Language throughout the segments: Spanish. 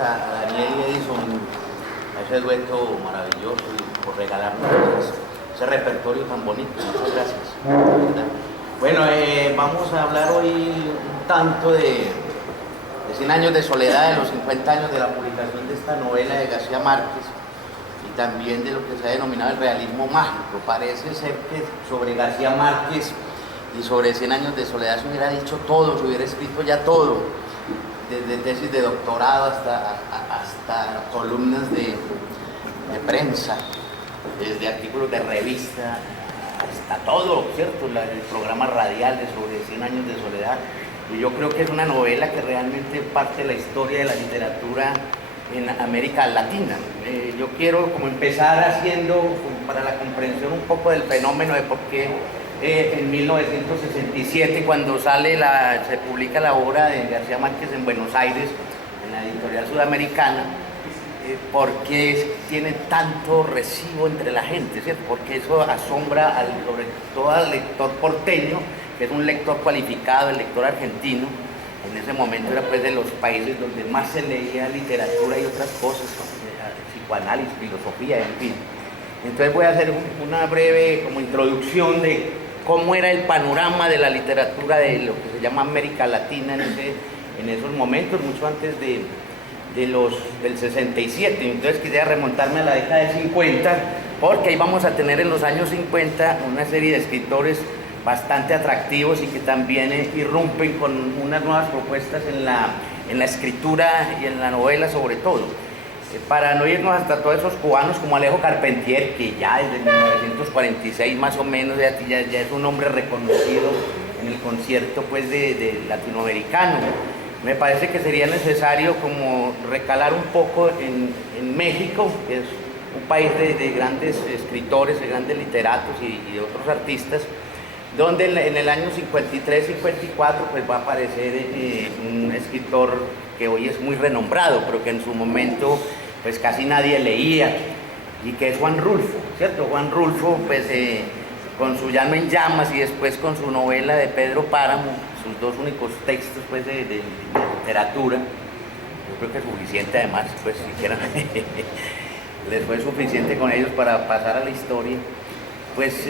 A Daniel y Edison, a ese dueto maravilloso y por regalarnos ese repertorio tan bonito. Muchas gracias. Bueno, vamos a hablar hoy un tanto de 100 años de soledad, de los 50 años de la publicación de esta novela de García Márquez y también de lo que se ha denominado el realismo mágico. Parece ser que sobre García Márquez y sobre 100 años de soledad se hubiera dicho todo, se hubiera escrito ya todo. Desde tesis de doctorado hasta columnas de prensa, desde artículos de revista, hasta todo, ¿cierto? Programas radiales sobre 100 años de soledad. Y yo creo que es una novela que realmente parte de la historia de la literatura en América Latina. Yo quiero como empezar haciendo, para la comprensión un poco del fenómeno de por qué en 1967, cuando se publica la obra de García Márquez en Buenos Aires, en la editorial sudamericana, por qué tiene tanto recibo entre la gente, ¿cierto? Porque eso asombra sobre todo al lector porteño, que es un lector cualificado, el lector argentino. En ese momento era pues de los países donde más se leía literatura y otras cosas, psicoanálisis, filosofía, en fin. Entonces voy a hacer una breve como introducción de cómo era el panorama de la literatura de lo que se llama América Latina en esos momentos, mucho antes del 67. Entonces quisiera remontarme a la década de 50, porque ahí vamos a tener en los años 50 una serie de escritores bastante atractivos y que también irrumpen con unas nuevas propuestas en la escritura y en la novela sobre todo. Para no irnos hasta todos esos cubanos como Alejo Carpentier, que ya desde 1946 más o menos ya es un hombre reconocido en el concierto pues de latinoamericano. Me parece que sería necesario como recalar un poco en México, que es un país de grandes escritores, de grandes literatos y de otros artistas, donde en el año 53-54 pues va a aparecer un escritor que hoy es muy renombrado, pero que en su momento pues casi nadie leía, y que es Juan Rulfo, ¿cierto? Juan Rulfo pues con su Llano en Llamas y después con su novela de Pedro Páramo, sus dos únicos textos pues de literatura, yo creo que es suficiente además, pues siquiera les fue suficiente con ellos para pasar a la historia, pues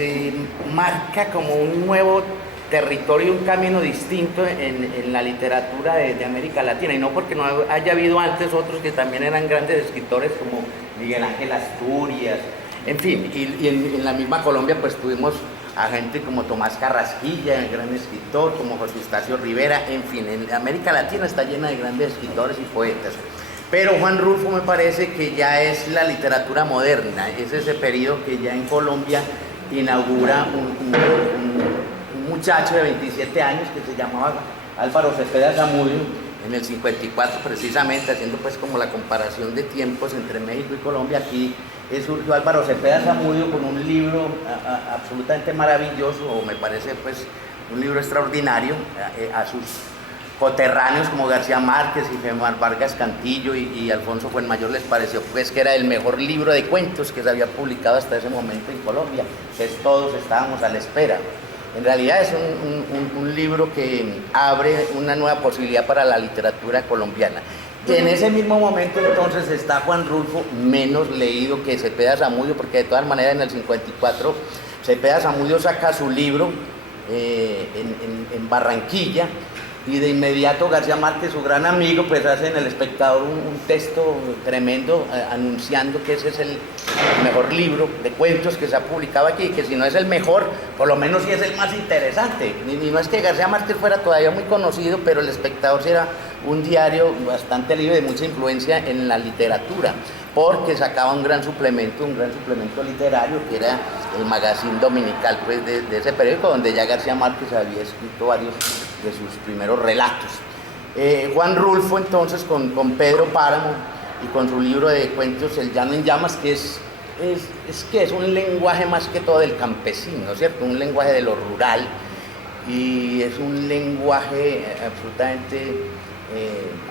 marca como un nuevo territorio, un camino distinto en la literatura de América Latina, y no porque no haya habido antes otros que también eran grandes escritores como Miguel Ángel Asturias, en fin, y en la misma Colombia pues tuvimos a gente como Tomás Carrasquilla, gran escritor, como José Eustacio Rivera, en fin, en América Latina está llena de grandes escritores y poetas. Pero Juan Rulfo me parece que ya es la literatura moderna, es ese periodo que ya en Colombia inaugura un muchacho de 27 años que se llamaba Álvaro Cepeda Zamudio, en el 54 precisamente, haciendo pues como la comparación de tiempos entre México y Colombia. Aquí surgió Álvaro Cepeda Zamudio con un libro absolutamente maravilloso, o me parece pues un libro extraordinario, a sus coterráneos como García Márquez y Gemar Vargas Cantillo y Alfonso Fuenmayor les pareció pues que era el mejor libro de cuentos que se había publicado hasta ese momento en Colombia, que todos estábamos a la espera. En realidad es un libro que abre una nueva posibilidad para la literatura colombiana. Y en ese mismo momento entonces está Juan Rulfo, menos leído que Cepeda Zamudio, porque de todas maneras en el 54 Cepeda Zamudio saca su libro en Barranquilla, y de inmediato García Márquez, su gran amigo, pues hace en El Espectador un texto tremendo anunciando que ese es el mejor libro de cuentos que se ha publicado aquí, que si no es el mejor, por lo menos sí es el más interesante. Y no es que García Márquez fuera todavía muy conocido, pero El Espectador sí era un diario bastante libre, de mucha influencia en la literatura, porque sacaba un gran suplemento literario, que era el magazine dominical pues, de ese periódico, donde ya García Márquez había escrito varios de sus primeros relatos. Juan Rulfo entonces con Pedro Páramo y con su libro de cuentos El Llano en Llamas, que es un lenguaje más que todo del campesino, ¿cierto? Un lenguaje de lo rural, y es un lenguaje absolutamente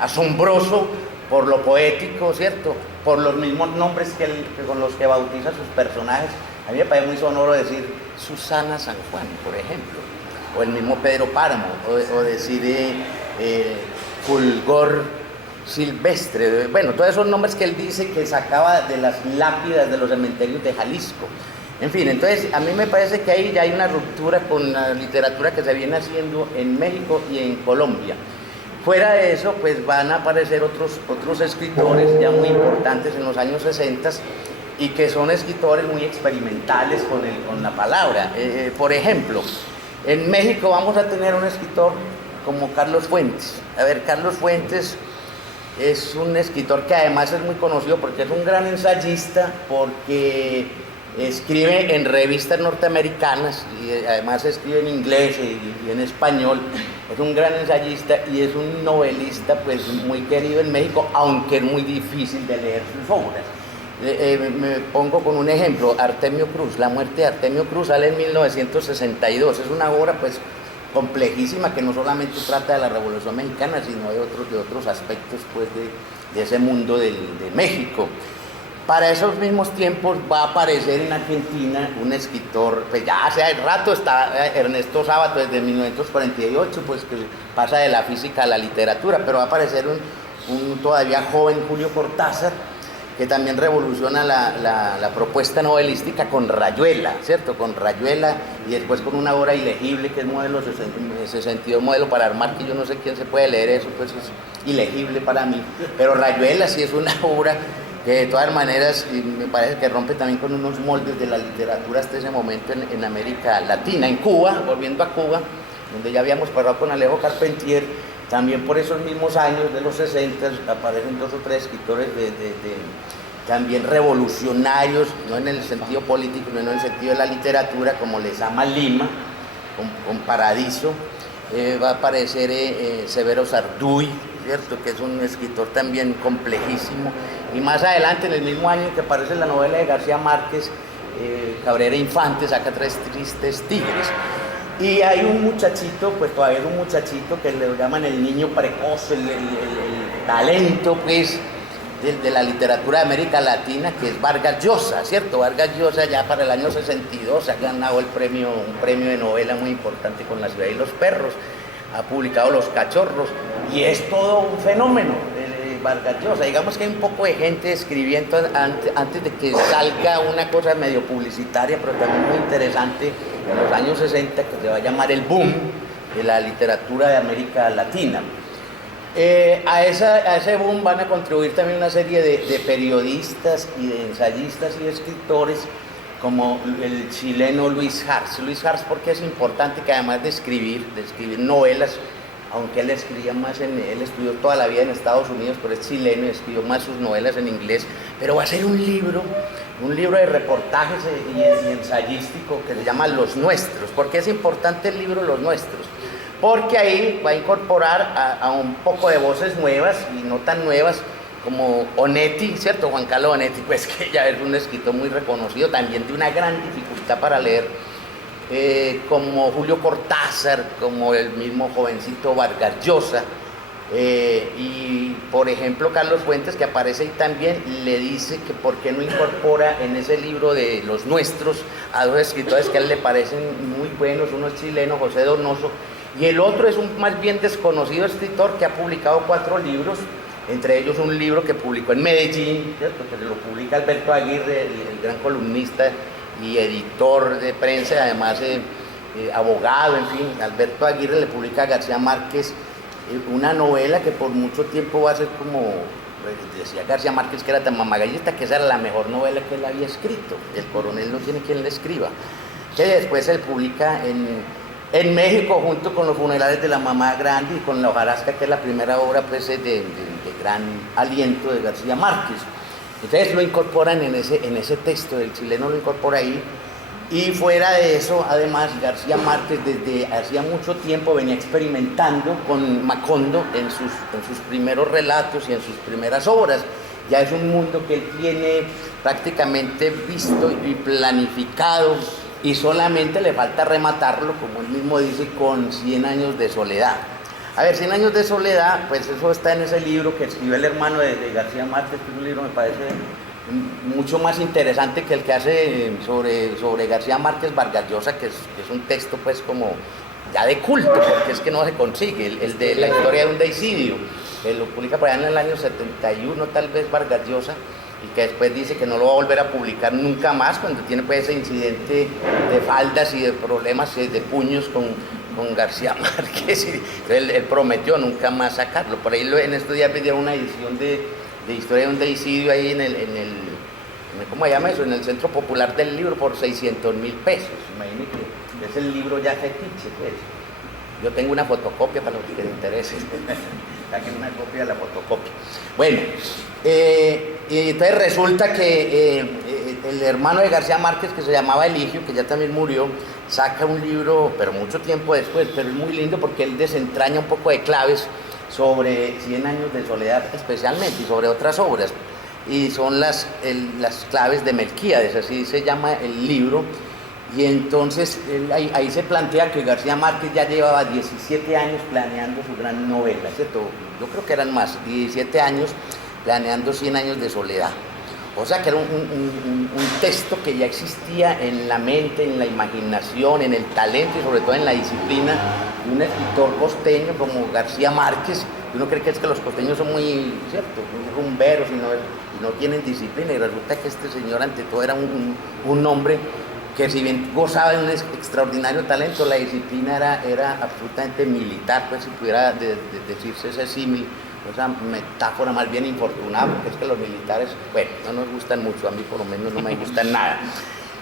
asombroso por lo poético, ¿cierto? Por los mismos nombres con los que bautiza sus personajes. A mí me parece muy sonoro decir Susana San Juan, por ejemplo, o el mismo Pedro Páramo, o decir Fulgor silvestre, bueno, todos esos nombres que él dice que sacaba de las lápidas de los cementerios de Jalisco. En fin, entonces a mí me parece que ahí ya hay una ruptura con la literatura que se viene haciendo en México y en Colombia. Fuera de eso, pues van a aparecer otros escritores ya muy importantes en los años 60 y que son escritores muy experimentales con la palabra. Por ejemplo, en México vamos a tener un escritor como Carlos Fuentes. A ver, Carlos Fuentes es un escritor que además es muy conocido porque es un gran ensayista, porque escribe en revistas norteamericanas y además escribe en inglés y en español. Es un gran ensayista y es un novelista pues muy querido en México, aunque es muy difícil de leer sus obras. Me pongo con un ejemplo, Artemio Cruz, La muerte de Artemio Cruz sale en 1962, es una obra pues complejísima que no solamente trata de la Revolución Mexicana, sino de otros aspectos pues de ese mundo de México. Para esos mismos tiempos va a aparecer en Argentina un escritor, pues ya hace rato está Ernesto Sábato, desde 1948, pues que pasa de la física a la literatura, pero va a aparecer un todavía joven Julio Cortázar, que también revoluciona la propuesta novelística con Rayuela, ¿cierto? Con Rayuela y después con una obra ilegible que es modelo 62, modelo para armar, que yo no sé quién se puede leer eso, pues es ilegible para mí, pero Rayuela sí es una obra que de todas maneras me parece que rompe también con unos moldes de la literatura hasta ese momento en América Latina. En Cuba, volviendo a Cuba, donde ya habíamos pasado con Alejo Carpentier, también por esos mismos años de los 60 aparecen dos o tres escritores también revolucionarios, no en el sentido político, sino en el sentido de la literatura, como Lezama Lima, con Paradiso. Va a aparecer Severo Sarduy, ¿cierto? Que es un escritor también complejísimo. Y más adelante, en el mismo año que aparece la novela de García Márquez, Cabrera Infante saca Tres tristes tigres. Y hay un muchachito, pues todavía es un muchachito que le llaman el niño precoz, el talento pues de la literatura de América Latina, que es Vargas Llosa, ¿cierto? Vargas Llosa ya para el año 62 ha ganado un premio de novela muy importante con La ciudad y los perros, ha publicado Los cachorros y es todo un fenómeno. Vargas Llosa, digamos que hay un poco de gente escribiendo antes de que salga una cosa medio publicitaria, pero también muy interesante en los años 60, que se va a llamar el boom de la literatura de América Latina. A ese boom van a contribuir también una serie de periodistas y de ensayistas y de escritores, como el chileno Luis Hars. Luis Hars, porque es importante que además de escribir novelas, aunque él escribía más él estudió toda la vida en Estados Unidos, pero es chileno y escribió más sus novelas en inglés, pero va a ser un libro de reportajes y ensayístico que se llama Los Nuestros. ¿Por qué es importante el libro Los Nuestros? Porque ahí va a incorporar a un poco de voces nuevas y no tan nuevas, como Onetti, ¿cierto? Juan Carlos Onetti, pues que ya es un escritor muy reconocido, también de una gran dificultad para leer, como Julio Cortázar, como el mismo jovencito Vargas Llosa, y por ejemplo Carlos Fuentes, que aparece ahí también, le dice que por qué no incorpora en ese libro de Los Nuestros a dos escritores que a él le parecen muy buenos, uno es chileno, José Donoso, y el otro es un más bien desconocido escritor que ha publicado 4 libros, entre ellos un libro que publicó en Medellín, ¿cierto? Que lo publica Alberto Aguirre, el gran columnista y editor de prensa, además abogado, en fin. Alberto Aguirre le publica a García Márquez una novela que por mucho tiempo va a ser como, decía García Márquez que era tan mamagallista, que esa era la mejor novela que él había escrito. El coronel no tiene quien le escriba. Que después se publica en México junto con Los funerales de la mamá grande y con La hojarasca, que es la primera obra pues, de gran aliento de García Márquez. Entonces lo incorporan en ese texto, el chileno lo incorpora ahí, y fuera de eso, además, García Márquez desde hacía mucho tiempo venía experimentando con Macondo en sus primeros relatos y en sus primeras obras. Ya es un mundo que él tiene prácticamente visto y planificado, y solamente le falta rematarlo, como él mismo dice, con 100 años de soledad. A ver, 100 años de soledad, pues eso está en ese libro que escribió el hermano de García Márquez, que es un libro, me parece, mucho más interesante que el que hace sobre García Márquez, Vargas Llosa, que es un texto pues como ya de culto, porque es que no se consigue, el de la historia de un deicidio, que lo publica por allá en el año 71, tal vez Vargas Llosa, y que después dice que no lo va a volver a publicar nunca más cuando tiene pues ese incidente de faldas y de problemas de puños con García Márquez, y él prometió nunca más sacarlo. Por ahí en estos días me dieron una edición de historia de un deicidio ahí en el ¿cómo se llama eso? En el Centro Popular del Libro por 600.000 pesos. Imagínate que es el libro ya fetiche, pues. Yo tengo una fotocopia para los que les interese. Saquen una copia de la fotocopia. Bueno, y entonces resulta que el hermano de García Márquez, que se llamaba Eligio, que ya también murió, saca un libro, pero mucho tiempo después, pero es muy lindo porque él desentraña un poco de claves sobre 100 años de soledad especialmente y sobre otras obras. Y son las claves de Melquíades, así se llama el libro. Y entonces ahí se plantea que García Márquez ya llevaba 17 años planeando su gran novela, ¿cierto? Yo creo que eran más, 17 años planeando 100 años de soledad. O sea que era un texto que ya existía en la mente, en la imaginación, en el talento y sobre todo en la disciplina de un escritor costeño como García Márquez. Uno cree que es que los costeños son muy, ¿cierto?, muy rumberos y no tienen disciplina, y resulta que este señor ante todo era un hombre que si bien gozaba de un extraordinario talento, la disciplina era absolutamente militar, pues si pudiera decirse ese símil, esa metáfora más bien infortunada, porque es que los militares, bueno, no nos gustan mucho, a mí por lo menos no me gustan nada.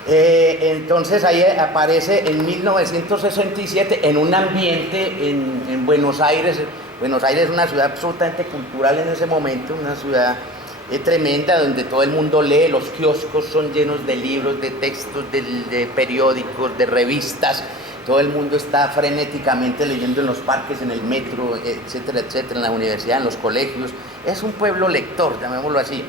Entonces ahí aparece en 1967 en un ambiente en Buenos Aires. Buenos Aires es una ciudad absolutamente cultural en ese momento, una ciudad tremenda donde todo el mundo lee, los kioscos son llenos de libros, de textos, de periódicos, de revistas, todo el mundo está frenéticamente leyendo en los parques, en el metro, etcétera, etcétera, en la universidad, en los colegios. Es un pueblo lector, llamémoslo así.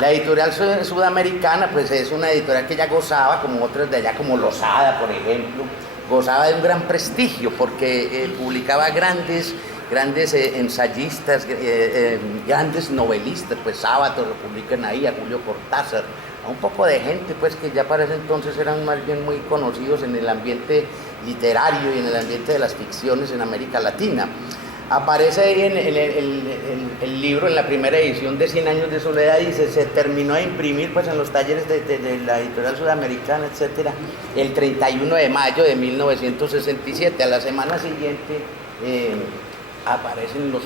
La editorial sudamericana, pues es una editorial que ya gozaba, como otras de allá, como Losada, por ejemplo, gozaba de un gran prestigio porque publicaba grandes ensayistas, grandes novelistas, pues Sábato lo publican ahí, a Julio Cortázar, a un poco de gente pues que ya para ese entonces eran más bien muy conocidos en el ambiente literario y en el ambiente de las ficciones en América Latina. Aparece ahí en el libro, en la primera edición de 100 años de soledad, y se terminó de imprimir pues en los talleres de la editorial sudamericana, etcétera, el 31 de mayo de 1967. A la semana siguiente aparecen los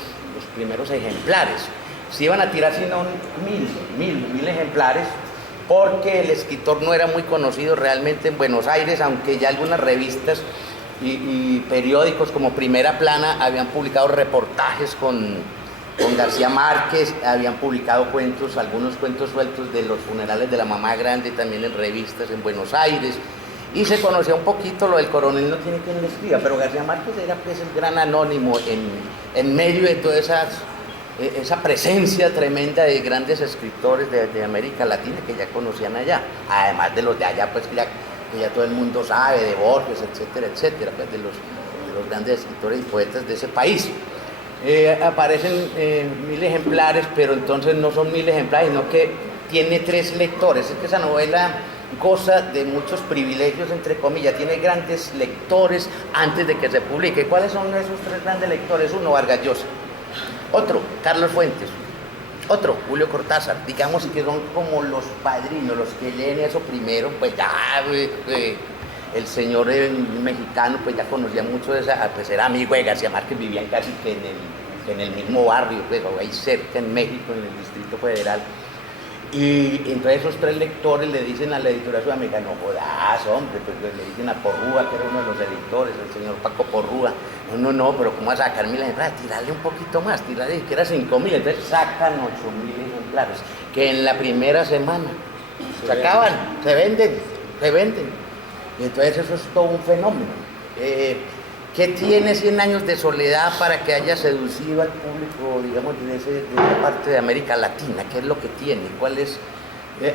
primeros ejemplares. Se iban a tirar sino mil ejemplares, porque el escritor no era muy conocido realmente en Buenos Aires, aunque ya algunas revistas y periódicos como Primera Plana habían publicado reportajes con García Márquez, habían publicado cuentos, algunos cuentos sueltos de los funerales de la mamá grande también en revistas en Buenos Aires. Y se conocía un poquito lo del coronel no tiene quien le escriba, pero García Márquez era pues el gran anónimo en medio de toda esa presencia tremenda de grandes escritores de América Latina que ya conocían allá, además de los de allá pues que ya todo el mundo sabe, de Borges, etcétera, etcétera, pues de los grandes escritores y poetas de ese país. Aparecen 1000 ejemplares, pero entonces no son 1000 ejemplares, sino que tiene 3 lectores. Es que esa novela goza de muchos privilegios, entre comillas, tiene grandes lectores antes de que se publique. ¿Cuáles son esos 3 grandes lectores? Uno, Vargas Llosa; otro, Carlos Fuentes; otro, Julio Cortázar. Digamos que son como los padrinos, los que leen eso primero. Pues ya el señor mexicano pues ya conocía mucho de esa, pues era amigo de García Márquez, vivían casi que en el mismo barrio, pues ahí cerca en México, en el Distrito Federal. Y entonces esos 3 lectores le dicen a la editorial sudamericana: no jodas, hombre, pues le dicen a Porrúa, que era uno de los editores, el señor Paco Porrúa: no, pero ¿cómo vas a sacar 1000 ejemplares? Tirarle un poquito más, tirarle que era 5000, entonces sacan 8000 ejemplares, que en la primera semana se acaban, se venden. Y entonces eso es todo un fenómeno. ¿Qué tiene 100 años de soledad para que haya seducido al público, digamos, de esa parte de América Latina? ¿Qué es lo que tiene? ¿Cuál es?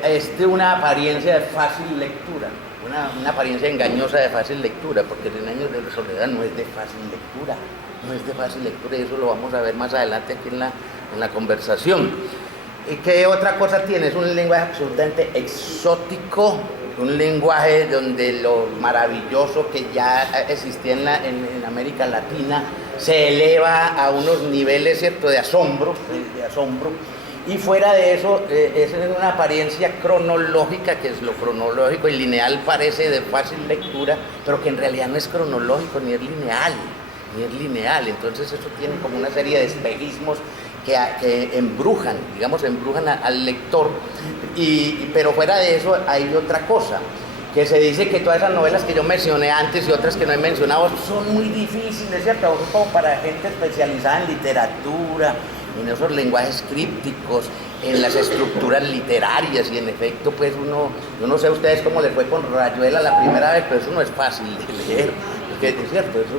Es de una apariencia de fácil lectura, una apariencia engañosa de fácil lectura, porque 100 años de soledad no es de fácil lectura, y eso lo vamos a ver más adelante aquí en la conversación. ¿Y qué otra cosa tiene? Es un lenguaje absolutamente exótico, un lenguaje donde lo maravilloso que ya existía en América Latina se eleva a unos niveles, ¿cierto?, de asombro, y fuera de eso, es una apariencia cronológica, que es lo cronológico y lineal parece de fácil lectura, pero que en realidad no es cronológico ni es lineal, entonces eso tiene como una serie de espejismos que embrujan, digamos, al lector, pero fuera de eso hay otra cosa, que se dice que todas esas novelas que yo mencioné antes y otras que no he mencionado son muy difíciles, ¿cierto? Como para gente especializada en literatura, en esos lenguajes crípticos, en las estructuras literarias, y en efecto, pues yo no sé a ustedes cómo les fue con Rayuela la primera vez, pero eso no es fácil de leer, porque es cierto, eso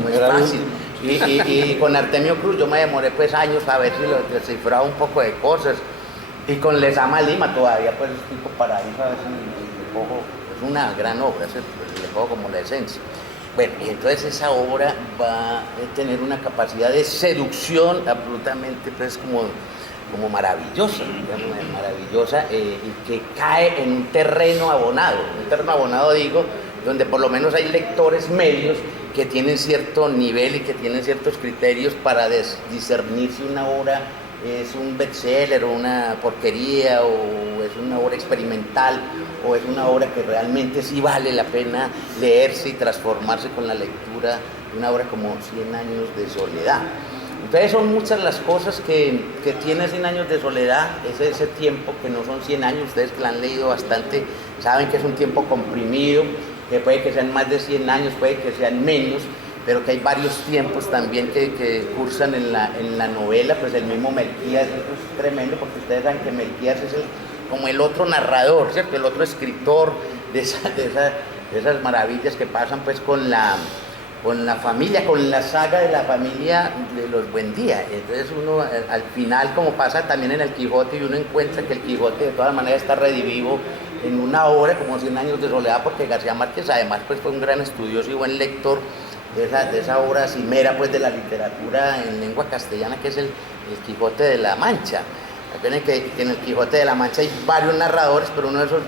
no es fácil. Y con Artemio Cruz yo me demoré pues años a ver si lo descifraba un poco de cosas, y con Lezama Lima todavía pues es tipo paraíso, a ver si le cojo, es una gran obra, le cojo como la esencia. Bueno, y entonces esa obra va a tener una capacidad de seducción absolutamente pues como maravillosa, digamos, y que cae en un terreno abonado digo, donde por lo menos hay lectores medios que tienen cierto nivel y que tienen ciertos criterios para discernir si una obra es un bestseller o una porquería, o es una obra experimental, o es una obra que realmente sí vale la pena leerse y transformarse con la lectura de una obra como 100 años de soledad. Entonces son muchas las cosas que tiene 100 años de soledad, ese tiempo que no son 100 años, ustedes que la han leído bastante saben que es un tiempo comprimido, que puede que sean más de 100 años, puede que sean menos, pero que hay varios tiempos también que cursan en la novela, pues el mismo Melquíades, eso es tremendo, porque ustedes saben que Melquíades es como el otro narrador, ¿cierto?, el otro escritor de esas maravillas que pasan pues con la familia, con la saga de la familia de los Buendía. Entonces uno al final, como pasa también en el Quijote, y uno encuentra que el Quijote de todas maneras está redivivo en una obra como 100 años de soledad, porque García Márquez además pues fue un gran estudioso y buen lector de esa obra cimera pues de la literatura en lengua castellana, que es el Quijote de la Mancha. Recuerden que en el Quijote de la Mancha hay varios narradores, pero uno de esos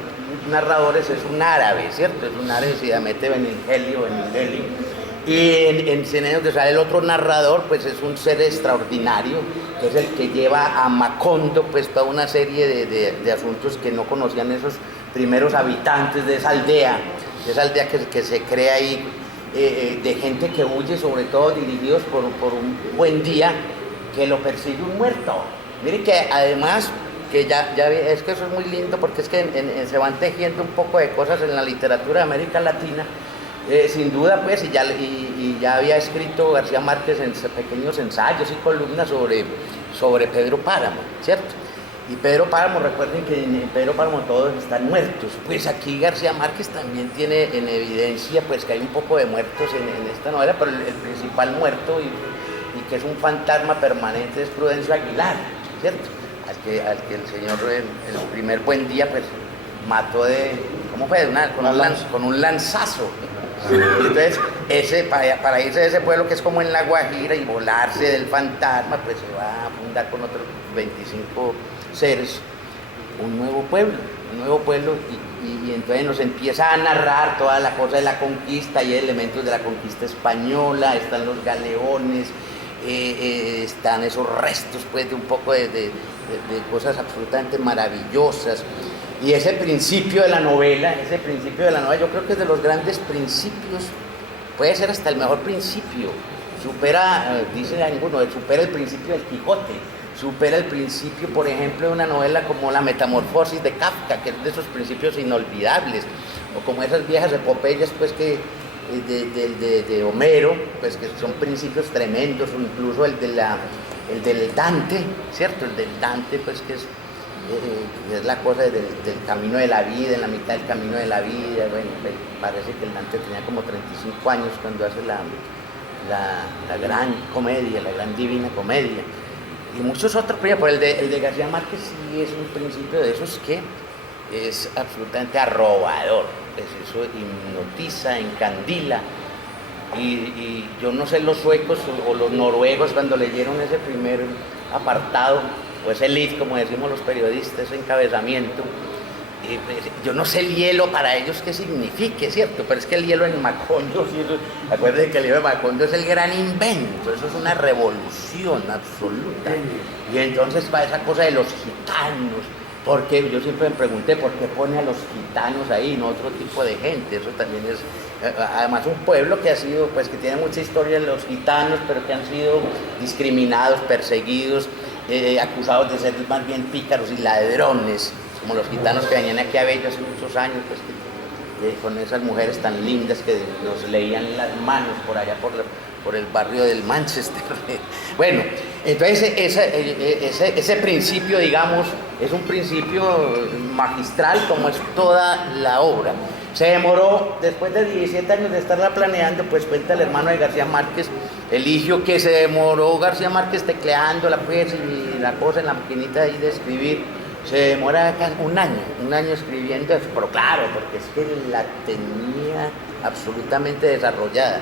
narradores es un árabe, ¿cierto? Es un árabe, Siamete Benengeli, y en 100 años de soledad el otro narrador pues es un ser extraordinario, que es el que lleva a Macondo pues toda una serie de asuntos que no conocían esos primeros habitantes de esa aldea que se crea ahí, de gente que huye, sobre todo dirigidos por un Buendía que lo persigue un muerto. Miren que además, que ya es que eso es muy lindo, porque es que se van tejiendo un poco de cosas en la literatura de América Latina, sin duda pues, y ya había escrito García Márquez en pequeños ensayos y columnas sobre Pedro Páramo, ¿cierto? Y Pedro Páramo, recuerden que en Pedro Páramo todos están muertos, pues aquí García Márquez también tiene en evidencia pues que hay un poco de muertos en esta novela, pero el principal muerto y que es un fantasma permanente es Prudencio Aguilar, ¿cierto? Al que el señor, el primer Buendía pues mató ¿cómo fue? Con un lanzazo. Entonces, para irse de ese pueblo que es como en La Guajira y volarse del fantasma, pues se va a fundar con otros 25 seres un nuevo pueblo, y entonces nos empieza a narrar toda la cosa de la conquista, y elementos de la conquista española, están los galeones, están esos restos pues de un poco de cosas absolutamente maravillosas. Y ese principio de la novela, yo creo que es de los grandes principios, puede ser hasta el mejor principio, supera el principio del Quijote, supera el principio, por ejemplo, de una novela como La Metamorfosis de Kafka, que es de esos principios inolvidables, o como esas viejas epopeyas pues que de Homero, pues que son principios tremendos, o incluso el del Dante, ¿cierto? El del Dante, pues que es la cosa del camino de la vida, en la mitad del camino de la vida. Bueno, parece que el Dante tenía como 35 años cuando hace la gran comedia, la gran divina comedia, y muchos otros, pero el de García Márquez sí es un principio de esos que es absolutamente arrobador, pues eso hipnotiza, encandila, y yo no sé los suecos o los noruegos cuando leyeron ese primer apartado, o ese lead, como decimos los periodistas, ese encabezamiento, yo no sé el hielo para ellos qué signifique, ¿cierto? Pero es que el hielo en Macondo, ¿sí? Acuérdense que el hielo de Macondo es el gran invento, eso es una revolución absoluta. Y entonces para esa cosa de los gitanos, porque yo siempre me pregunté por qué pone a los gitanos ahí, no otro tipo de gente, eso también es, además un pueblo que ha sido, pues que tiene mucha historia de los gitanos, pero que han sido discriminados, perseguidos, acusados de ser más bien pícaros y ladrones, como los gitanos que venían aquí a Bello hace muchos años, pues con esas mujeres tan lindas que nos leían las manos por allá por el barrio del Manchester. Bueno, entonces ese principio, digamos, es un principio magistral como es toda la obra. Se demoró, después de 17 años de estarla planeando, pues cuenta el hermano de García Márquez, Eligio, que se demoró García Márquez tecleándola pues y la cosa en la maquinita ahí de escribir. Se demora un año escribiendo eso, pero claro, porque es que la tenía absolutamente desarrollada.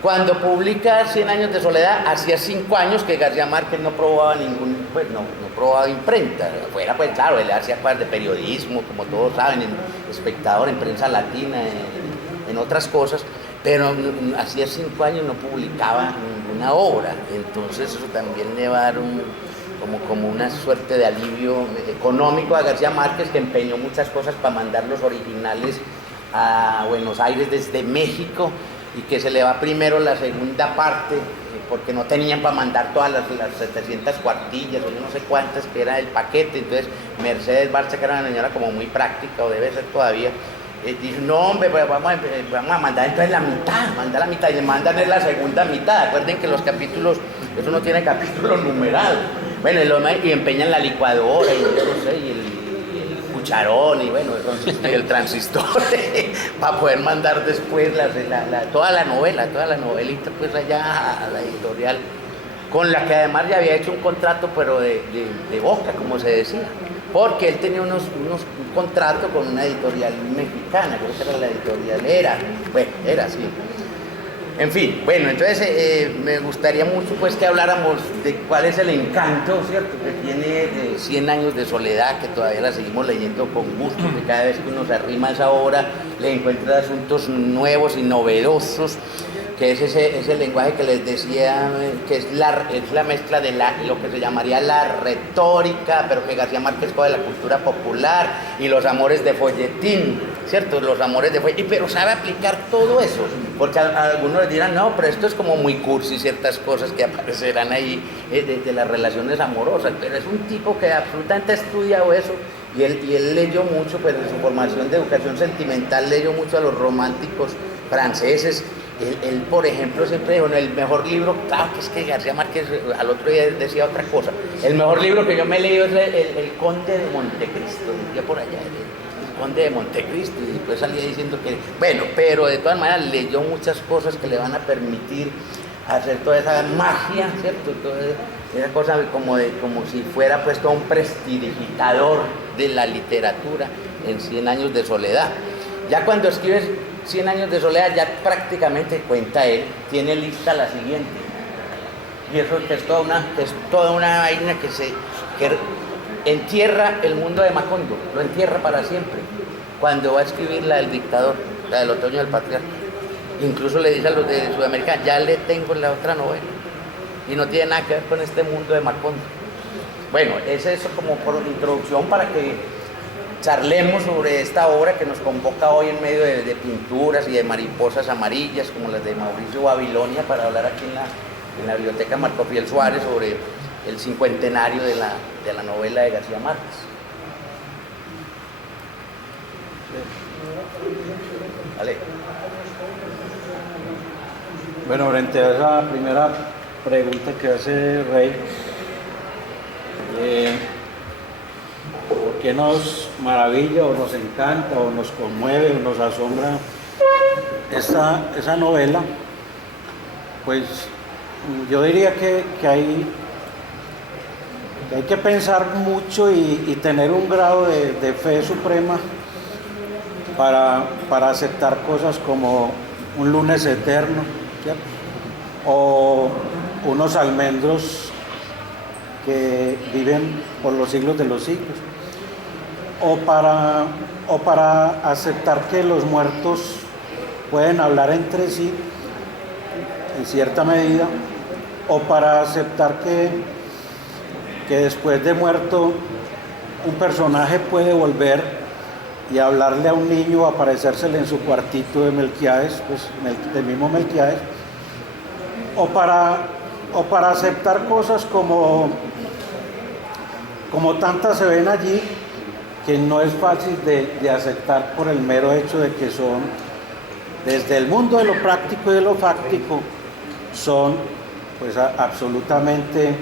Cuando publica 100 años de soledad, hacía 5 años que García Márquez no probaba no probaba imprenta. Fuera, pues claro, él hacía cosas de periodismo, como todos saben, en Espectador, en Prensa Latina, en otras cosas, pero hacía 5 años no publicaba ninguna obra. Entonces eso también le va a dar como una suerte de alivio económico a García Márquez, que empeñó muchas cosas para mandar los originales a Buenos Aires desde México, y que se le va primero la segunda parte, porque no tenían para mandar todas las 700 cuartillas, o yo no sé cuántas, que era el paquete. Entonces Mercedes Barça, que era una señora como muy práctica, o debe ser todavía, dice, no hombre, pues vamos a mandar entonces la mitad, y le mandan en la segunda mitad. Acuerden que los capítulos, eso no tiene capítulos numerados. Bueno, y empeñan la licuadora, y yo no sé, y el cucharón, y bueno, el transistor, para poder mandar después toda la novelita, pues allá a la editorial, con la que además ya había hecho un contrato, pero de boca, como se decía, porque él tenía un contrato con una editorial mexicana, creo que era la editorial Era así. En fin, bueno, entonces me gustaría mucho pues que habláramos de cuál es el encanto, ¿cierto?, que tiene 100 años de soledad, que todavía la seguimos leyendo con gusto, que cada vez que uno se arrima a esa obra le encuentra asuntos nuevos y novedosos, que es ese lenguaje que les decía, que es la mezcla de lo que se llamaría la retórica, pero que García Márquez coge de la cultura popular, y los amores de folletín, ¿cierto? Los amores de folletín, pero sabe aplicar todo eso, porque algunos les dirán, no, pero esto es como muy cursi, ciertas cosas que aparecerán ahí de las relaciones amorosas, pero es un tipo que absolutamente ha estudiado eso, y él leyó mucho, pues en su formación de educación sentimental, leyó mucho a los románticos franceses. Él, por ejemplo, siempre dijo, el mejor libro, claro que es que García Márquez al otro día decía otra cosa, el mejor libro que yo me he leído es el Conde de Montecristo, decía por allá, el Conde de Montecristo, y después salía diciendo que, bueno, pero de todas maneras leyó muchas cosas que le van a permitir hacer toda esa magia, ¿cierto? Toda esa cosa como si fuera pues todo un prestidigitador de la literatura en 100 años de soledad. Ya cuando escribes 100 años de soledad, ya prácticamente, cuenta él, tiene lista la siguiente. Y eso que es toda una vaina que entierra el mundo de Macondo, lo entierra para siempre. Cuando va a escribir la del dictador, la del otoño del patriarca, incluso le dice a los de Sudamérica, ya le tengo la otra novela, y no tiene nada que ver con este mundo de Macondo. Bueno, es eso como por introducción para que charlemos sobre esta obra que nos convoca hoy en medio de pinturas y de mariposas amarillas como las de Mauricio Babilonia, para hablar aquí en la biblioteca Marco Fiel Suárez sobre el cincuentenario de la novela de García Márquez. Vale. Bueno, frente a esa primera pregunta que hace Rey, ¿por qué nos maravilla o nos encanta o nos conmueve o nos asombra esa novela? Pues yo diría que hay que pensar mucho y tener un grado de fe suprema para aceptar cosas como un lunes eterno, ¿cierto?, o unos almendros que viven por los siglos de los siglos. o para aceptar que los muertos pueden hablar entre sí en cierta medida, o para aceptar que después de muerto un personaje puede volver y hablarle a un niño, aparecérsele en su cuartito de Melquiades, pues del mismo Melquiades, o para aceptar cosas como tantas se ven allí, que no es fácil de aceptar por el mero hecho de que son, desde el mundo de lo práctico y de lo fáctico, son pues absolutamente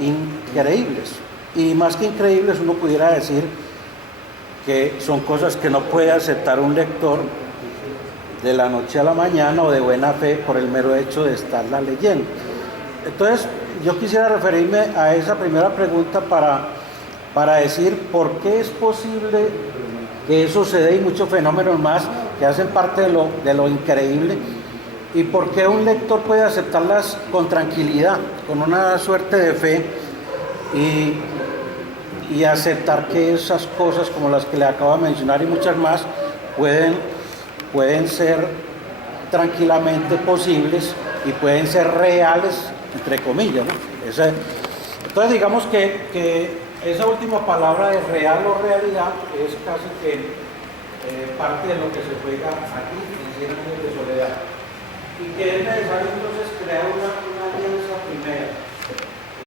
increíbles. Y más que increíbles, uno pudiera decir que son cosas que no puede aceptar un lector de la noche a la mañana o de buena fe por el mero hecho de estarla leyendo. Entonces, yo quisiera referirme a esa primera pregunta para decir por qué es posible que eso se dé y muchos fenómenos más que hacen parte de lo increíble, y por qué un lector puede aceptarlas con tranquilidad, con una suerte de fe, y aceptar que esas cosas como las que le acabo de mencionar y muchas más pueden ser tranquilamente posibles y pueden ser reales, entre comillas, ¿no? Entonces digamos que esa última palabra de real o realidad es casi que parte de lo que se juega aquí en 100 años de soledad, y que es necesario entonces crear una alianza primera